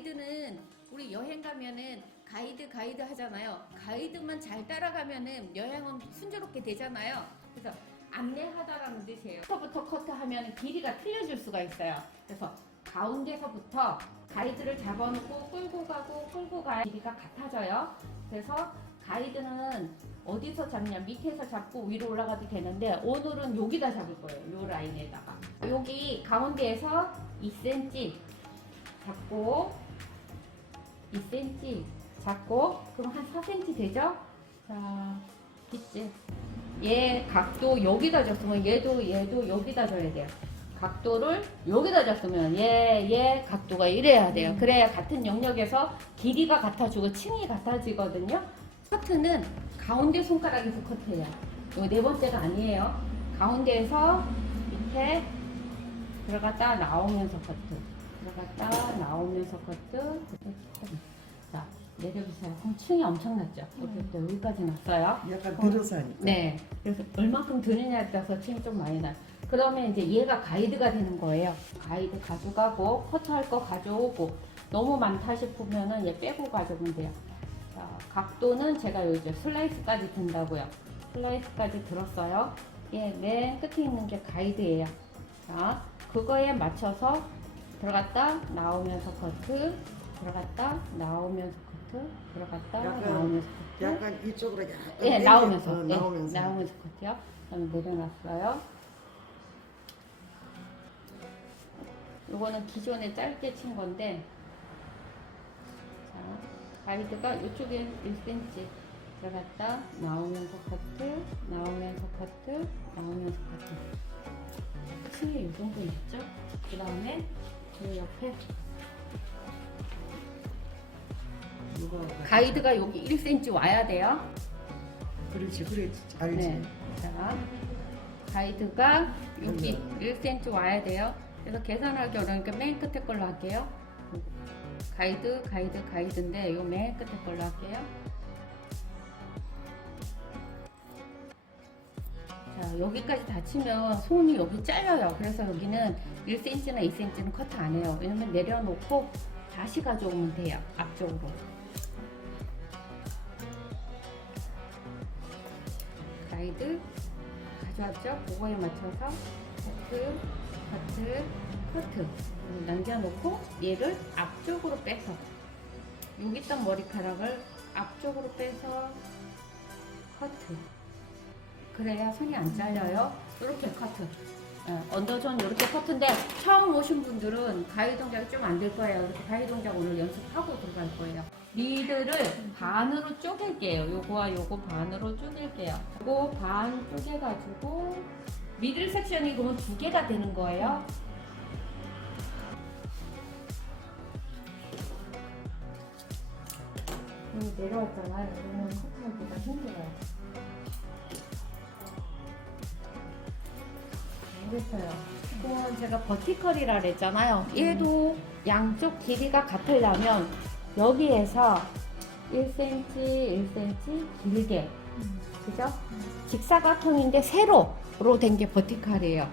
가이드는 우리 여행 가면은 가이드 가이드 하잖아요. 가이드만 잘 따라가면은 여행은 순조롭게 되잖아요. 그래서 안내하다라는 뜻이에요. 커부터 커트 하면 길이가 틀려질 수가 있어요. 그래서 가운데서부터 가이드를 잡아놓고 끌고 가고 끌고 가야 길이가 같아져요. 그래서 가이드는 어디서 잡냐 밑에서 잡고 위로 올라가도 되는데 오늘은 여기다 잡을 거예요. 요 라인에다가 여기 가운데에서 2cm 잡고 2cm 잡고 그럼 한 4cm 되죠? 자, 빗질. 얘 각도 여기다 줬으면 얘도 얘도 여기다 줘야 돼요. 각도를 여기다 줬으면 얘, 얘 각도가 이래야 돼요. 그래야 같은 영역에서 길이가 같아지고 층이 같아지거든요. 커트는 가운데 손가락에서 커트해요. 이거 네 번째가 아니에요. 가운데에서 밑에 들어갔다 나오면서 커트. 들어갔다 나오면서 커트. 자, 내려보세요. 그럼 층이 엄청났죠? 여기부터 여기까지 났어요. 약간 들어서 하니까. 네. 그래서 얼마큼 드느냐에 따라서 층이 좀 많이 나요. 그러면 이제 얘가 가이드가 되는 거예요. 가이드 가져가고 커트할 거 가져오고 너무 많다 싶으면은 얘 빼고 가져오면 돼요. 자, 각도는 제가 이제 슬라이스까지 든다고요. 슬라이스까지 들었어요. 얘맨 끝에 있는 게 가이드예요. 자, 그거에 맞춰서 들어갔다 나오면서 커트, 들어갔다 나오면서 커트, 들어갔다 약간- 나오면서 커트. 약간 이쪽으로 약간 예, 나오면서. 어, 예, 나오면서. 나오면서 커트요. 그다음에 내려놨어요. 요거는 기존에 짧게 친 건데, 자, 가이드가 이쪽에 1cm 들어갔다, 나오면서 커트, 나오면서 커트, 나오면서 커트. 층이 이 정도 있죠? 그 다음에 그 옆에 이거 가이드가 여기 1cm 와야 돼요. 그렇지 그렇지 알지. 네. 자, 가이드가 여기 1cm 와야 돼요. 그래서 계산하기 어려우니까 맨 끝에 걸로 할게요. 가이드, 가이드, 가이드인데 요맨 끝에 걸로 할게요. 여기까지 다치면 손이 여기 잘려요. 그래서 여기는 1cm나 2cm는 커트 안 해요. 왜냐면 내려놓고 다시 가져오면 돼요. 앞쪽으로. 가이드 가져왔죠? 그거에 맞춰서 커트, 커트, 커트 남겨놓고 얘를 앞쪽으로 빼서 여기 있던 머리카락을 앞쪽으로 빼서 커트 그래야 손이 안 잘려요? 이렇게 커트. 어, 언더존 이렇게 커트인데 처음 오신 분들은 가위 동작이 좀 안 될 거예요. 이렇게 가위 동작 오늘 연습하고 들어갈 거예요. 리드를 반으로 쪼갤게요. 요거와 요거 반으로 쪼갤게요. 요거 반 쪼개가지고 미들 섹션이 그러면 두 개가 되는 거예요. 여기 내려왔잖아요. 이거는 커트하기가 힘들어요 모르겠어요. 이건 제가 버티컬이라 그랬잖아요. 얘도 양쪽 길이가 같으려면 여기에서 1cm, 1cm 길게. 그죠? 직사각형인데 세로로 된 게 버티컬이에요.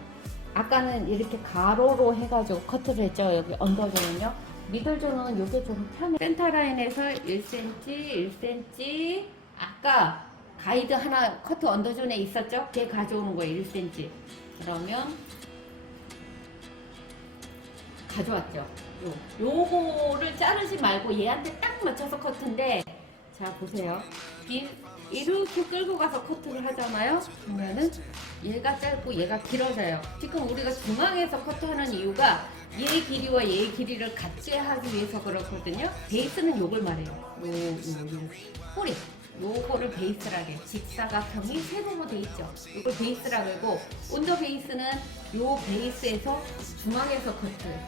아까는 이렇게 가로로 해가지고 커트를 했죠. 여기 언더존은요. 미들존은 이게 좀 편해. 센터 라인에서 1cm, 1cm. 아까 가이드 하나 커트 언더존에 있었죠? 걔 가져오는 거예요. 1cm. 그러면 가져왔죠. 요, 요거를 자르지 말고 얘한테 딱 맞춰서 커트인데 자 보세요. 이, 이렇게 끌고 가서 커트를 하잖아요. 그러면은 얘가 짧고 얘가 길어져요. 지금 우리가 중앙에서 커트하는 이유가 얘 길이와 얘 길이를 같이 하기 위해서 그렇거든요. 베이스는 요걸 말해요. 요, 요, 요 꼬리. 요거를 베이스라 해요. 직사각형이 세로로 돼 있죠. 요걸 베이스라 그러고 온더 베이스는 요 베이스에서 중앙에서 커트.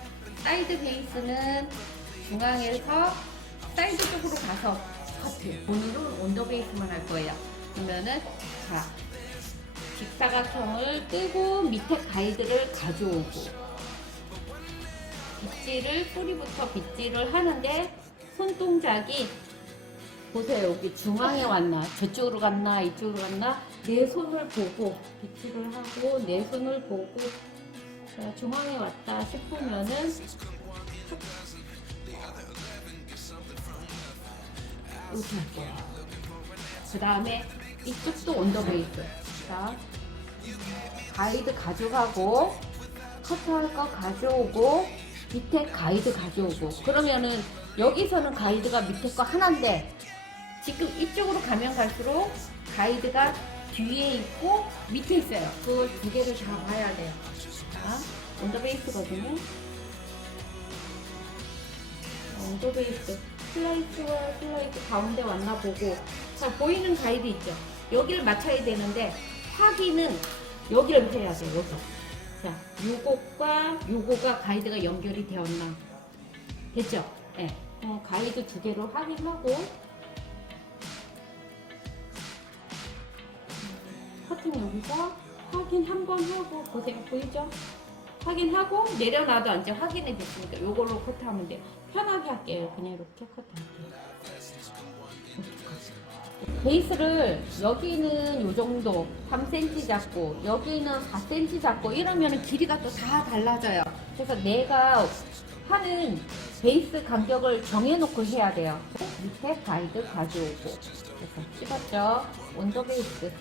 사이드 베이스는 중앙에서 사이드 쪽으로 가서 커트. 오늘은 온더 베이스만 할 거예요. 그러면은 자 직사각형을 뜨고 밑에 가이드를 가져오고 빗질을 뿌리부터 빗질을 하는데 손동작이 보세요 여기 중앙에 왔나 저쪽으로 갔나 이쪽으로 갔나 내 손을 보고 빗질을 하고 내 손을 보고 자, 중앙에 왔다 싶으면은 이렇게 할 거예요. 그 다음에 이쪽도 언더베이스. 자, 가이드 가져가고, 커트할 거 가져오고, 밑에 가이드 가져오고. 그러면은 여기서는 가이드가 밑에 거 하나인데, 지금 이쪽으로 가면 갈수록 가이드가 뒤에 있고 밑에 있어요. 그 두 개를 다 봐야 돼요. 자, 언더베이스거든요. 언더베이스. 슬라이스와 슬라이스 가운데 왔나 보고. 자, 보이는 가이드 있죠? 여기를 맞춰야 되는데, 확인은 여기를 해야 돼요, 여기. 자, 요것과 요거가 가이드가 연결이 되었나. 됐죠? 예. 어, 가이드 두 개로 확인하고, 커튼 여기서 확인 한 번 하고 보세요 보이죠? 확인하고 내려놔도 이제 확인이 됐으니까 요걸로 커트하면 돼요. 편하게 할게요. 그냥 이렇게 커트할게요. 베이스를 여기는 요 정도 3cm 잡고 여기는 4cm 잡고 이러면 길이가 또 다 달라져요. 그래서 내가 하는 베이스 간격을 정해놓고 해야 돼요. 밑에 가이드 가져오고. 그래서 찍었죠? 온도 베이스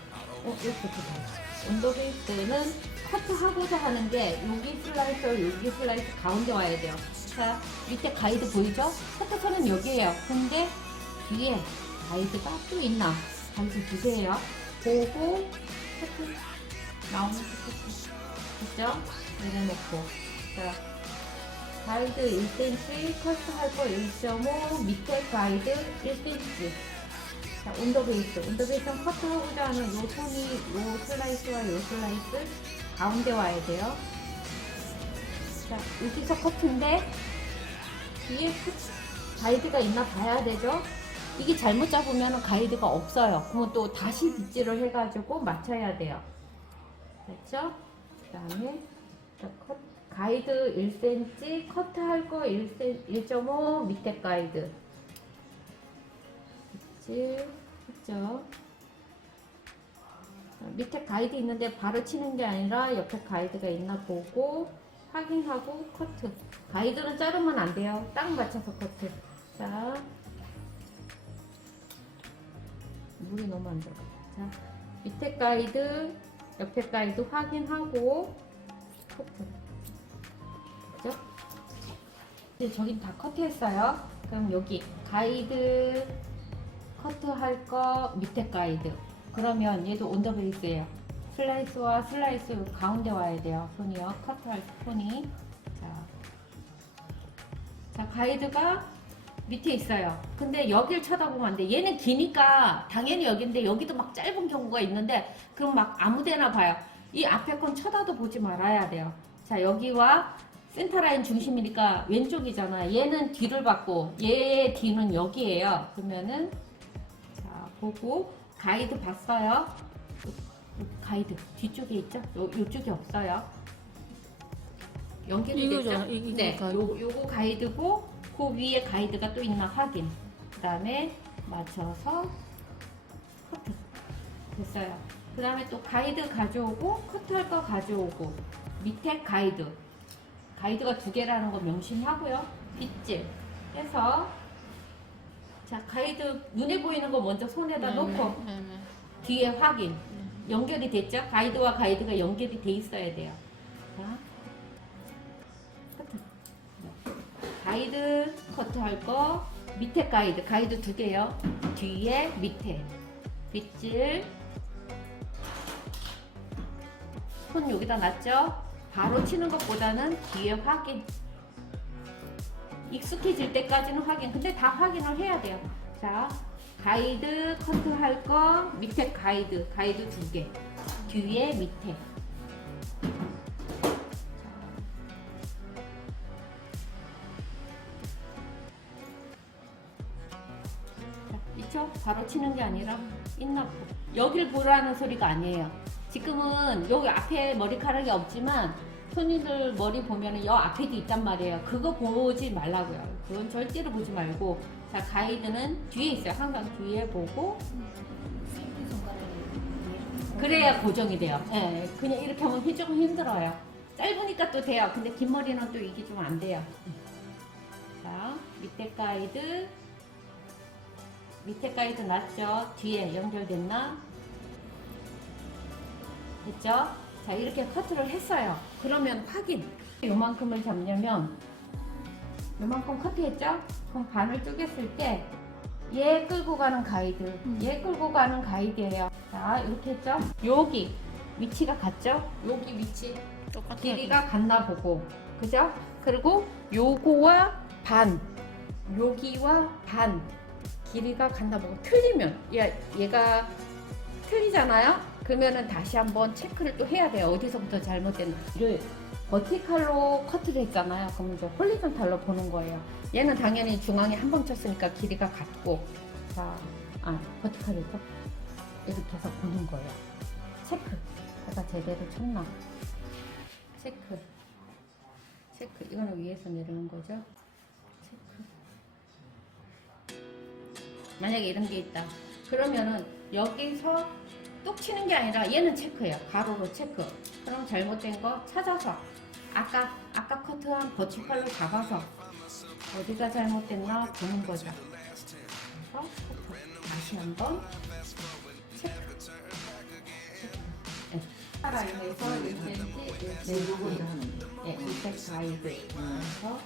어, 이렇게 돼. 온도 베이스는 커트 하고자 하는 게 여기 슬라이서, 여기 슬라이스 가운데 와야 돼요. 자, 밑에 가이드 보이죠? 커트 선은 여기에요. 근데 뒤에 가이드가 또 있나? 두 개예요. 보고 커트 나오는 커트 됐죠? 내려놓고 자, 가이드 1cm, 커트 할 거 1.5, 밑에 가이드 1cm. 자, 온더 베이스. 온더 베이스는 커트하고자 하는 요 손이 요 슬라이스와 요 슬라이스 가운데 와야 돼요. 자, 여기서 커트인데 뒤에 커트, 가이드가 있나 봐야 되죠? 이게 잘못 잡으면 가이드가 없어요. 그러면 또 다시 빗질을 해가지고 맞춰야 돼요. 됐죠? 그 다음에 가이드 1cm, 커트할 거 1.5 밑에 가이드. 빗질 했죠. 자, 밑에 가이드 있는데 바로 치는 게 아니라 옆에 가이드가 있나 보고 확인하고 커트. 가이드는 자르면 안 돼요. 딱 맞춰서 커트. 자, 물이 너무 안 들어가. 자, 밑에 가이드, 옆에 가이드 확인하고 커트. 그죠? 이제 저긴 다 커트했어요. 그럼 여기 가이드 커트할 거 밑에 가이드. 그러면 얘도 온더베이스예요. 슬라이스와 슬라이스 가운데 와야 돼요. 손이요. 커트할 손이. 자, 자 가이드가 밑에 있어요. 근데 여길 쳐다보면 안 돼. 얘는 기니까 당연히 여기인데 여기도 막 짧은 경우가 있는데 그럼 막 아무데나 봐요. 이 앞에 건 쳐다도 보지 말아야 돼요. 자 여기와 센터라인 중심이니까 왼쪽이잖아. 얘는 뒤를 받고 얘의 뒤는 여기에요. 그러면은 자 보고 가이드 봤어요. 가이드 뒤쪽에 있죠? 요 요쪽에 없어요. 연결이 이거잖아, 됐죠? 이- 이거 네, 가이드. 요 요거 가이드고 그 위에 가이드가 또 있나 확인. 그 다음에 맞춰서 커트 됐어요. 그 다음에 또 가이드 가져오고 커트할 거 가져오고 밑에 가이드 가이드가 두 개라는 거 명심하고요. 빗질 해서 자 가이드 눈에 보이는 거 먼저 손에다 놓고 네, 네. 뒤에 확인 연결이 됐죠? 가이드와 가이드가 연결이 돼 있어야 돼요. 자, 커트. 가이드 커트할 거 밑에 가이드 가이드 두 개요. 뒤에 밑에 빗질 손 여기다 놨죠? 바로 치는 것보다는 뒤에 확인. 익숙해질 때까지는 확인. 근데 다 확인을 해야 돼요. 자, 가이드 커트 할 거 밑에 가이드, 가이드 두 개. 뒤에 밑에. 자, 있죠? 바로 치는 게 아니라 있나 보. 여길 보라는 소리가 아니에요. 지금은 여기 앞에 머리카락이 없지만 손님들 머리 보면은 여 앞에도 있단 말이에요. 그거 보지 말라고요. 그건 절대로 보지 말고 자 가이드는 뒤에 있어요. 항상 뒤에 보고 그래야 고정이 돼요. 예, 그냥 이렇게 하면 조금 힘들어요. 짧으니까 또 돼요. 근데 긴 머리는 또 이게 좀 안 돼요. 자 밑에 가이드 밑에 가이드 났죠? 뒤에 연결됐나? 됐죠? 자 이렇게 커트를 했어요. 그러면 확인. 요만큼을 잡냐면 요만큼 커트했죠? 그럼 반을 쪼갰을 때 얘 끌고 가는 가이드, 얘 끌고 가는 가이드예요. 자 이렇게 했죠? 여기 위치가 같죠? 여기 위치 길이가 같나 보고 그죠? 그리고 요거와 반 여기와 반 길이가 같나 보고 틀리면 얘, 얘가 틀리잖아요? 그러면은 다시 한번 체크를 또 해야 돼요. 어디서부터 잘못됐는지를 버티칼로 커트를 했잖아요. 그럼 이제 홀리존탈로 보는 거예요. 얘는 당연히 중앙에 한 번 쳤으니까 길이가 같고 자, 아 버티칼이죠? 이렇게 해서 보는 거예요. 체크. 내가 제대로 쳤나? 체크. 체크. 이거는 위에서 내려온 거죠? 체크. 만약에 이런 게 있다. 그러면은 여기서 뚝 치는 게 아니라 얘는 체크예요. 가로로 체크. 그럼 잘못된 거 찾아서 아까 아까 커트한 버치칼로 잡아서 어디가 잘못됐나 보는 거죠. 그래서 커트. 다시 한번 체크. 체크. 네. 라인에서 1cm, 내 이제 하는 거. 네, 200 가이드. 그래서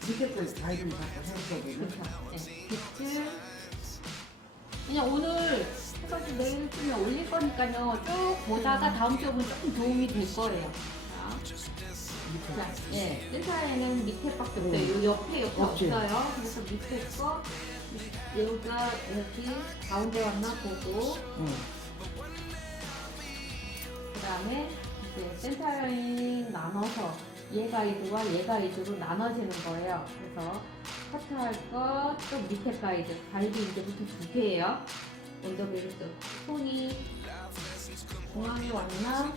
거 가이드를 갖고 해서 그렇죠. 네. 비트. 그냥 오늘 해가지고 내일쯤에 올릴 거니까요. 쭉 보다가 다음 주에 보면 조금 도움이 될 거예요. 자, 자, 예, 센터에는 밑에 밖에 없어요. 요 옆에 옆에 없지. 없어요. 그래서 밑에 거 여기가 여기 가운데 왔나 보고 응. 그다음에 이제 센터 라인 나눠서 얘 가이드와 얘 가이드로 나눠지는 거예요. 그래서 커트할 거 또 밑에 가이드, 가이드 이제부터 두 개예요. 언더베르트 손이 중앙에 왔나?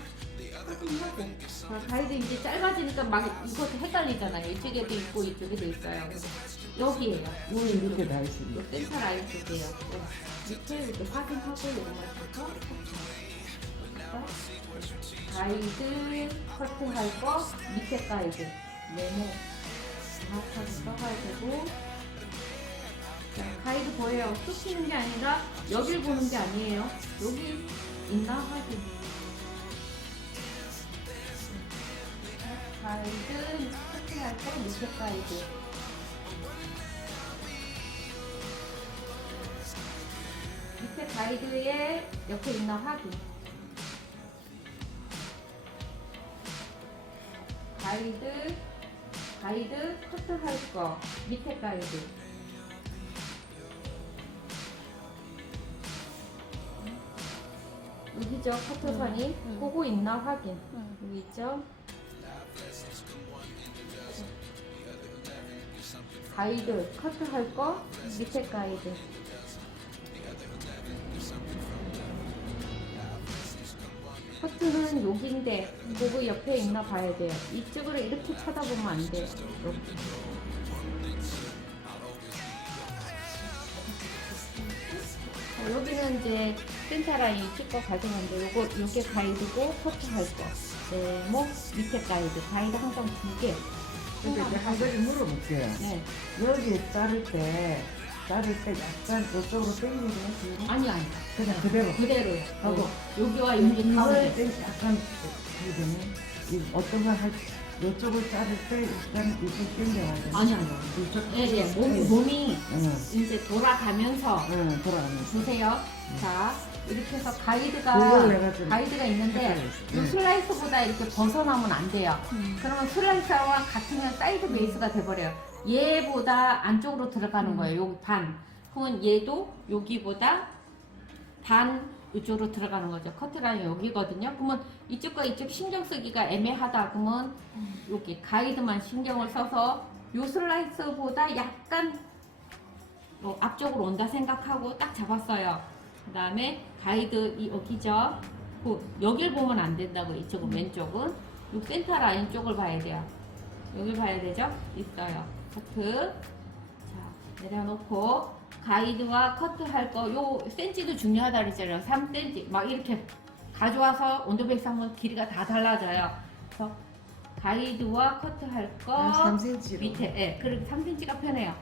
자, 가이드 이제 짧아지니까 막 이것도 헷갈리잖아요. 이쪽에도 있고 이쪽에도 있어요. 여기에요. 오늘 이렇게 다 있어. 요 센터 라인 쪽이에요. 밑에 이렇게 확인하고 이런 거 해서 가이드 커트할 거 밑에 가이드 네모 정확하게 써가야 되고 자, 가이드 보여요. 툭 치는 게 아니라 여길 보는 게 아니에요. 여기 있나 확인. 가이드 커트할 거 밑에 가이드. 밑에 가이드에 옆에 있나 확인. 가이드, 가이드 커트 할 거 밑에 가이드. 여기죠 커트선이 보고 있나 확인. 여기 있죠. 가이드 커트 할 거 밑에 가이드. 커트는 여기인데 보고 옆에 있나 봐야 돼요. 이쪽으로 이렇게 쳐다보면 안 돼요. 이렇게. 어, 여기는 이제 센터 라인 찍고 가져갔는데 요거 요게 가이드고 커트할 거. 네모 밑에 가이드. 가이드 항상 두 개. 근데 이제 한 가지 물어볼게요. 네. 여기 자를 때, 자를 때 약간 이쪽으로 당기는 거 아니 아니. 그냥 그대로. 그대로요. 하고. 어, 여기와 여기 가운데. 땡 약간 이거는 이 어떤 걸 할, 이쪽을 자를 때 약간 이쪽 당겨야 돼. 아니 아니. 이쪽. 네, 네. 몸, 몸이 응, 이제 돌아가면서 응, 돌아가면서. 보세요. 자, 이렇게 해서 가이드가 그걸 내가 좀 가이드가 있는데 헷갈렸어. 이 응. 슬라이스보다 이렇게 벗어나면 안 돼요. 그러면 슬라이스와 같으면 사이드 베이스가 돼버려요. 얘보다 안쪽으로 들어가는 거예요. 여기 반. 그러면 얘도 여기보다 반 이쪽으로 들어가는 거죠. 커트라인 여기거든요. 그러면 이쪽과 이쪽 신경 쓰기가 애매하다. 그러면 여기 가이드만 신경을 써서 요 슬라이스보다 약간 뭐 앞쪽으로 온다 생각하고 딱 잡았어요. 그 다음에 가이드 이 여기죠. 그 여길 보면 안 된다고 이쪽은 왼쪽은 요 센터 라인 쪽을 봐야 돼요. 여기 봐야 되죠? 있어요. 커트. 자 내려놓고 가이드와 커트 할 거 요 센치도 중요하다 그랬잖아요. 3cm 막 이렇게 가져와서 온도베이스 하면 길이가 다 달라져요. 그래서 가이드와 커트 할거한 3cm. 밑에 예, 그리고 3cm가 편해요.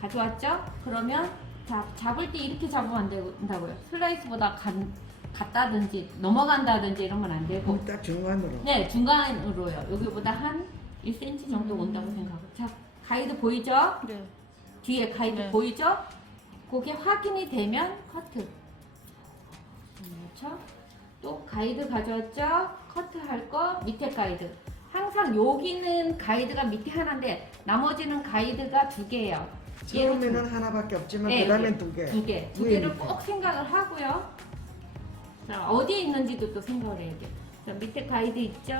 가져왔죠? 그러면 자, 잡을 때 이렇게 잡으면 안 된다고요. 슬라이스보다 간, 갔다든지 넘어간다든지 이러면 안 되고. 딱 중간으로. 네, 중간으로요. 여기보다 한 1cm 정도 온다고 생각하고. 자, 가이드 보이죠? 네. 뒤에 가이드 네. 보이죠? 그게 확인이 되면 커트. 그렇죠? 또 가이드 가져왔죠? 커트 할 거 밑에 가이드. 항상 여기는 가이드가 밑에 하나인데 나머지는 가이드가 두 개예요. 처음에는 하나밖에 없지만 네, 그다음엔 두 개. 두 개. 두 개를. 꼭 생각을 하고요. 자, 어디에 있는지도 또 생각을 해야 돼요. 자, 밑에 가이드 있죠?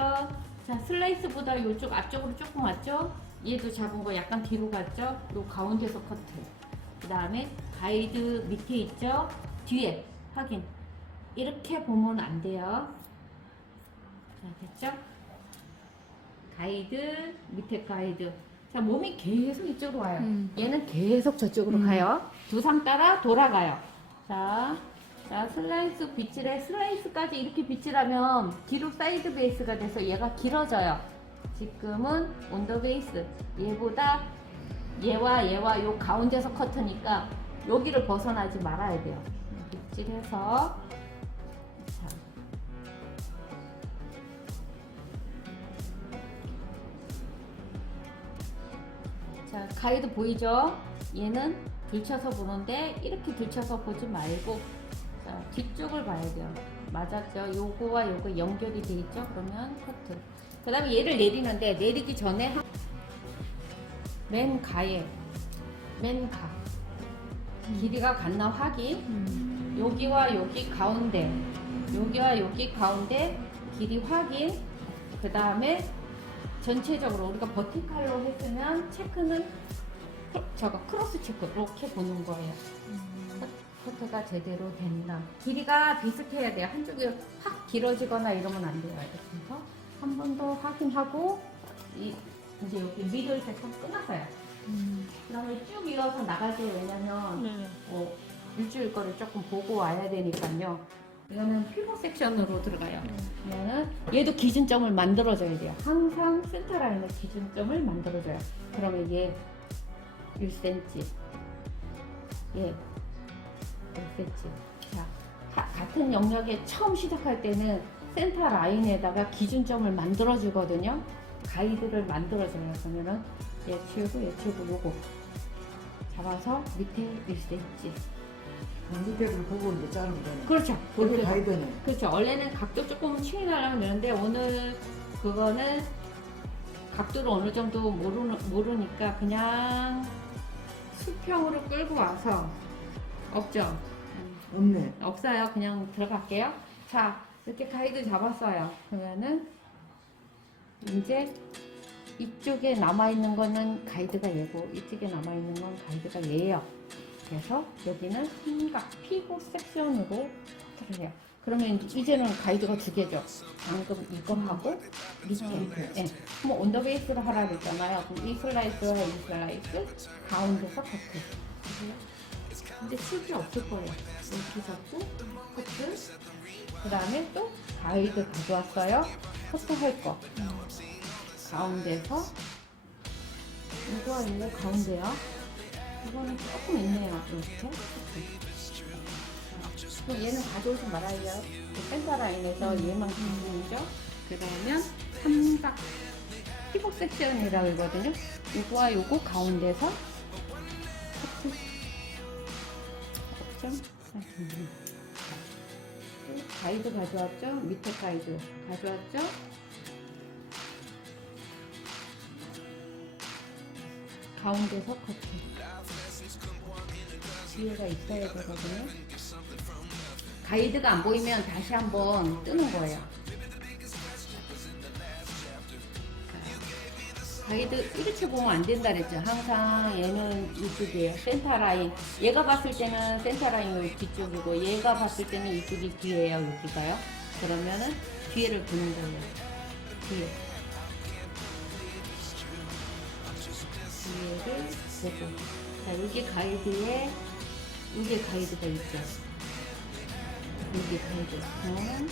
자, 슬라이스보다 이쪽 앞쪽으로 조금 왔죠? 얘도 잡은 거 약간 뒤로 갔죠? 요 가운데서 커트. 그 다음에 가이드 밑에 있죠? 뒤에 확인. 이렇게 보면 안 돼요. 자, 됐죠? 가이드, 밑에 가이드. 자, 몸이 계속 이쪽으로 와요. 음. 얘는 계속 저쪽으로 음. 가요. 두상 따라 돌아가요. 자, 자 슬라이스 빗질에 슬라이스까지 이렇게 빗질하면 뒤로 사이드 베이스가 돼서 얘가 길어져요. 지금은 온더 베이스. 얘보다 얘와 얘와 요 가운데서 커트니까 여기를 벗어나지 말아야 돼요. 빗질해서 자, 자, 가이드 보이죠? 얘는 들쳐서 보는데 이렇게 들쳐서 보지 말고 자, 뒤쪽을 봐야 돼요. 맞았죠? 요거와 요거 연결이 돼 있죠? 그러면 커트. 그 다음에 얘를 내리는데 내리기 전에 한- 맨 가에 맨 가. 길이가 같나 확인. 음. 여기와 여기 가운데 여기와 여기 가운데 길이 확인. 그 다음에 전체적으로 우리가 버티칼로 했으면 체크는 크- 저거 크로스 체크 이렇게 보는 거예요. 커- 커트가 제대로 된다 길이가 비슷해야 돼요. 한쪽이 확 길어지거나 이러면 안 돼요. 그래서 한 번 더 확인하고 이 이제 여기 미들 섹션 끝났어요 음. 그 다음에 쭉 이어서 나가세요 왜냐면 네. 어, 일주일 거를 조금 보고 와야 되니까요. 이거는 피부 섹션으로 들어가요. 그러면은 얘도 기준점을 만들어줘야 돼요. 항상 센터 라인에 기준점을 만들어줘요. 그러면 얘 1cm, 얘 1cm. 자, 가- 같은 영역에 처음 시작할 때는 센터 라인에다가 기준점을 만들어주거든요. 가이드를 만들어줘요. 그러면은 얘 치우고 얘 치우고 요거 잡아서 밑에 1cm. 밑에를 보고 이제 자르면 되네. 그렇죠. 그게. 가이드네. 그렇죠. 원래는 각도 조금 치우려고 그러는데 오늘 그거는 각도를 어느 정도 모르, 모르니까 그냥 수평으로 끌고 와서 없죠. 없네. 없어요. 그냥 들어갈게요. 자, 이렇게 가이드 잡았어요. 그러면은 이제 이쪽에 남아있는 거는 가이드가 얘고 이쪽에 남아있는 건 가이드가 얘예요. 그래서 여기는 삼각 피고 섹션으로 커트를 해요. 그러면 이제는 가이드가 두 개죠. 방금 이거 하고 밑에. 예. 그럼 온더베이스로 하라 그랬잖아요. 그럼 이 슬라이스와 이 슬라이스 가운데서 커트. 근데 실이 없을 거예요. 이렇게 잡고 커트. 그 다음에 또 가이드 가져왔어요. 커트 할 거. 가운데서 이거와 이거 가운데요. 이거는 조금 있네요. 이렇게. 그럼 얘는 가져오지 말아요. 이 센터 라인에서 얘만 기준이죠. 그러면 삼각 피복 섹션이라고 하거든요. 이거와 요거 가운데서 커트. 없죠? 가이드 가져왔죠? 밑에 가이드 가져왔죠? 가운데서 커트. 뒤에가 있어야 되거든요. 가이드가 안 보이면 다시 한번 뜨는 거예요. 가이드 이렇게 보면 안 된다 그랬죠. 항상 얘는 이쪽이에요. 센터 라인. 얘가 봤을 때는 센터 라인 이 뒤쪽이고 얘가 봤을 때는 이쪽이 뒤에요. 여기가요. 그러면은 뒤에를 보는 거예요. 뒤에. 뒤에를 보고. 자, 여기 가이드에 여기 가이드가 있죠. 여기 가이드. 그러면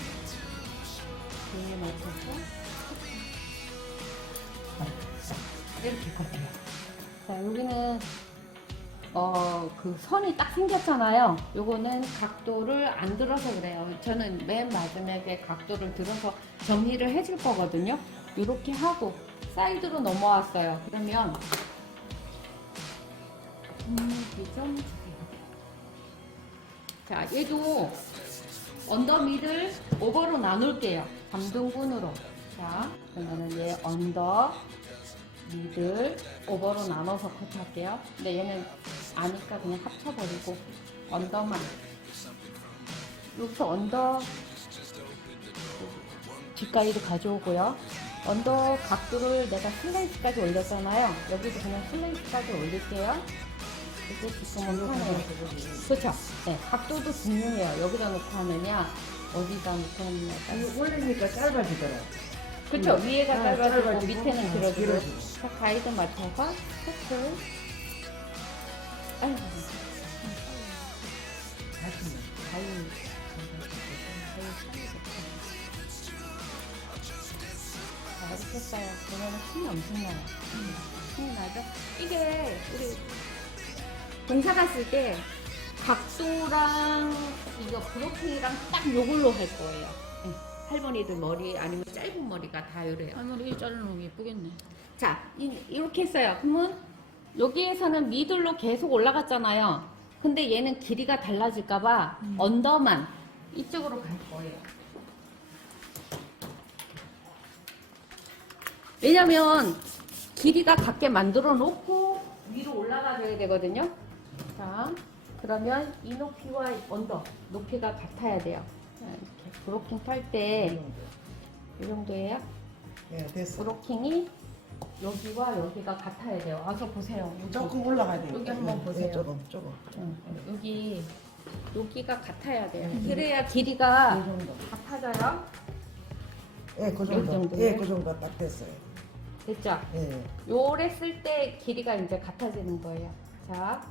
얘에 맞춰서 이렇게 커트해요. 자, 여기는 어, 그 선이 딱 생겼잖아요. 요거는 각도를 안 들어서 그래요. 저는 맨 마지막에 각도를 들어서 정리를 해줄 거거든요. 이렇게 하고 사이드로 넘어왔어요. 그러면 음, 이좀 주세요. 자, 얘도 언더 미들 오버로 나눌게요. 감등분으로. 자, 그러면은 얘 언더 미들 오버로 나눠서 컷할게요. 근데 얘는 아니까 그냥 합쳐버리고 언더만. 여기서 언더 뒷가위도 가져오고요. 언더 각도를 내가 슬레이트까지 올렸잖아요. 여기도 그냥 슬레이트까지 올릴게요. 그리고 지금은 편해요. 그렇죠. 네, 각도도 중요해요. 여기다 놓고 하느냐, 어디다 놓고 하느냐. 올리니까 짧아지더라. 그렇죠. 음. 위에가 아, 짧아지고 밑에는 어, 길어지고. 자, 가이드 맞춰서 체크. 아이고, 다시. 가이. 자, 이렇게 했어요. 그러면 힘이 엄청 나요. 힘이 나죠? 이게 우리 공사 갔을 때 각도랑 이거 브로킹이랑 딱 요걸로 할 거예요. 네. 할머니들 머리 아니면 짧은 머리가 다 요래요. 할머니 일 자르면 예쁘겠네. 자, 이, 이렇게 했어요. 그러면 여기에서는 미들로 계속 올라갔잖아요. 근데 얘는 길이가 달라질까봐 언더만 이쪽으로 갈 거예요. 왜냐면 길이가 같게 만들어 놓고 위로 올라가줘야 되거든요. 자, 그러면 이 높이와 언더 높이가 같아야 돼요. 자, 이렇게 브로킹 탈 때 이 정도예요. 예, 됐어. 브로킹이 여기와 여기가 같아야 돼요. 와서 보세요. 여기. 조금 올라가야 돼. 여기 한번 네, 보세요. 조금, 조금. 응, 여기 여기가 같아야 돼요. 음. 그래야 길이가 이 정도. 같아져요. 예, 그이 정도. 정도요? 예, 그 정도 딱 됐어요. 됐죠? 예. 요래 쓸 때 길이가 이제 같아지는 거예요. 자,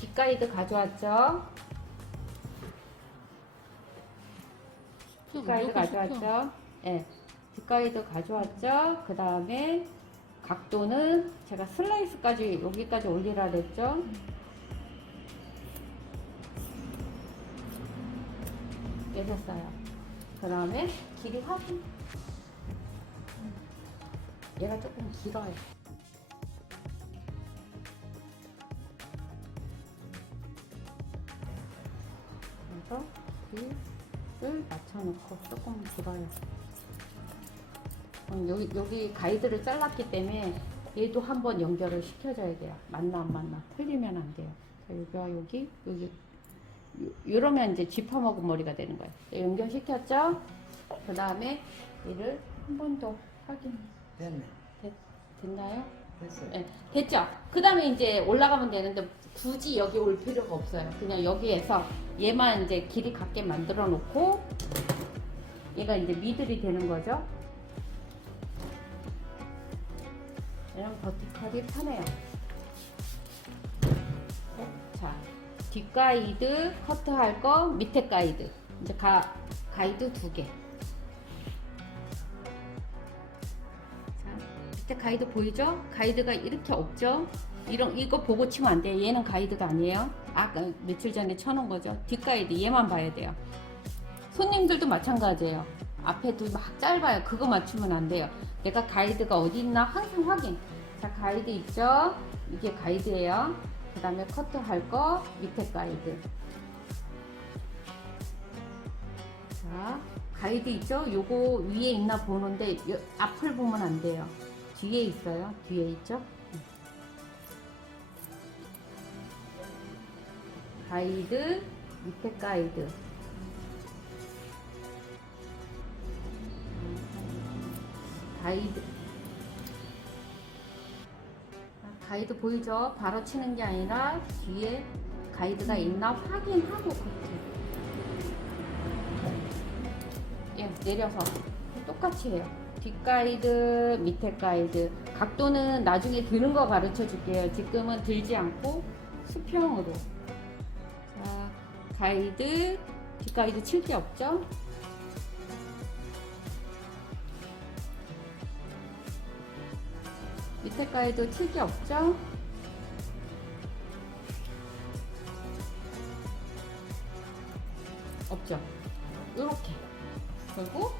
뒷가이드 가져왔죠? 뒷가이드 가져왔죠? 예. 뒷가이드 가져왔죠? 그 다음에 각도는 제가 슬라이스까지 여기까지 올리라 그랬죠? 내렸어요. 그 다음에 길이 확인. 얘가 조금 길어요. 그래서 길을 맞춰놓고 조금 길어요. 그럼 여기, 여기 가이드를 잘랐기 때문에 얘도 한번 연결을 시켜줘야 돼요. 맞나 안 맞나. 틀리면 안 돼요. 자, 여기와 여기, 여기. 요- 이러면 이제 짚어먹은 머리가 되는 거예요. 연결시켰죠? 그 다음에 얘를 한 번 더 확인. 됐네. 됐, 됐나요? 됐어요. 네, 됐죠? 그 다음에 이제 올라가면 되는데 굳이 여기 올 필요가 없어요. 그냥 여기에서 얘만 이제 길이 같게 만들어 놓고 얘가 이제 미들이 되는 거죠. 얘는 버티컬이 편해요. 자, 뒷가이드 커트 할 거, 밑에 가이드. 이제 가, 가이드 두 개. 자, 밑에 가이드 보이죠? 가이드가 이렇게 없죠? 이런 이거 보고 치면 안 돼요. 얘는 가이드가 아니에요. 아까 며칠 전에 쳐놓은 거죠. 뒷가이드 얘만 봐야 돼요. 손님들도 마찬가지예요. 앞에도 막 짧아요. 그거 맞추면 안 돼요. 내가 가이드가 어디 있나 항상 확인. 자, 가이드 있죠? 이게 가이드예요. 그 다음에 커트 할 거 밑에 가이드. 자, 가이드 있죠? 요거 위에 있나 보는데 요- 앞을 보면 안 돼요. 뒤에 있어요. 뒤에 있죠? 가이드, 밑에 가이드. 가이드. 아, 가이드 보이죠? 바로 치는 게 아니라 뒤에 가이드가 있나 확인하고 커트. 예, 내려서 똑같이 해요. 뒷가이드, 밑에 가이드. 각도는 나중에 드는 거 가르쳐 줄게요. 지금은 들지 않고 수평으로. 자, 가이드, 뒷가이드 칠 게 없죠? 가까이도 칠기 없죠? 없죠? 요렇게 그리고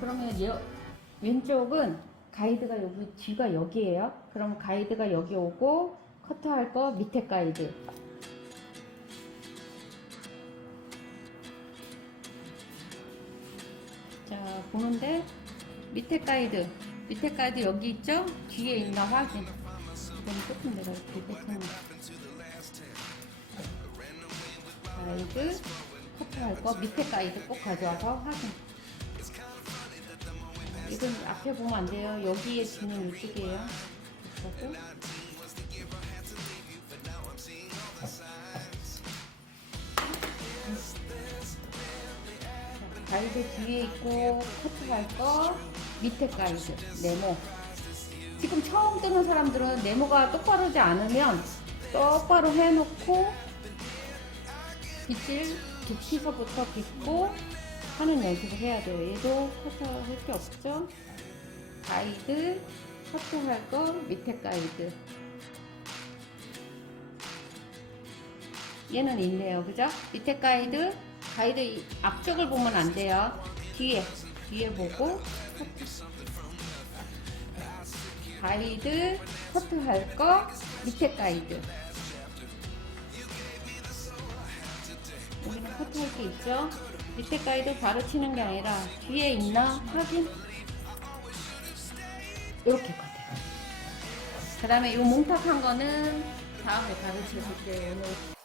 그러면 여, 왼쪽은 가이드가 여기 뒤가 여기에요 그럼 가이드가 여기 오고 커트할 거 밑에 가이드 자 보는데 밑에 가이드. 밑에 가이드 여기 있죠? 뒤에 있나 확인. 이건 조금 내가 이렇게 뺐었는데 가이드 커트할 거? 밑에 가이드 꼭 가져와서 확인. 이건 앞에 보면 안 돼요. 여기에 주는 이쪽이에요. 자, 가이드 뒤에 있고 커트할 거 밑에 가이드 네모. 지금 처음 뜨는 사람들은 네모가 똑바르지 않으면 똑바로 해놓고 빗질 빗기서부터 빗고 하는 연습을 해야 돼요. 얘도 커트 할게 없죠? 가이드 커트할 거 밑에 가이드. 얘는 있네요. 그죠? 밑에 가이드 가이드 이 앞쪽을 보면 안 돼요. 뒤에 뒤에 보고 커트. 가이드 커트 할 거 밑에 가이드. 여기는 커트 할 게 있죠? 밑에 가이드 바로 치는 게 아니라 뒤에 있나? 확인. 이렇게 커트해요. 그 다음에 이 몽탁한 거는 다음에 줄게요 오늘